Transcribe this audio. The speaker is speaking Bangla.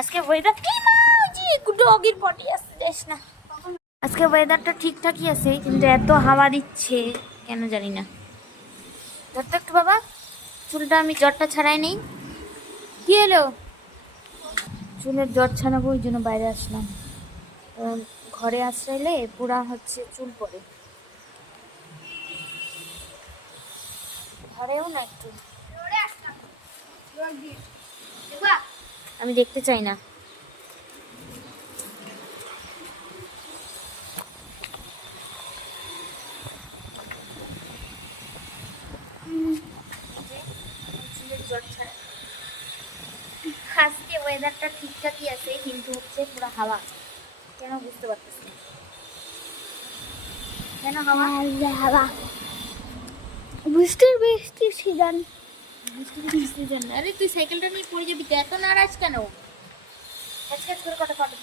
আজকে ওয়েদার ডগির পটি আসতে যাস না। আজকে ওয়েদারটা ঠিকঠাকই আছে, কিন্তু এত হাওয়া দিচ্ছে কেন জানি না। ধরতো একটু বাবা, চুলটা আমি জ্বরটা ছাড়াই নেই। কি হলো? চুলের জ্বর ছাড়াবো, ওই জন্য বাইরে আসলাম। ঘরে আশ্রাইলে পুরা হচ্ছে চুল পড়ে, ঘরেও না একটু। আমি দেখতে চাই না। চুলের জ্বর ছাড়া আজকে ওয়েদারটা ঠিকঠাকই আছে, কিন্তু হচ্ছে পুরো হাওয়া। কেন বুঝতে পারতেছি না কেন হাওয়া। হাওয়া বৃষ্টির সিজন। আরে তুই সাইকেলটা নিয়ে পড়ে যাবি তো, এত নারাজ কেন? কাজ কাজ করে কটা ফটো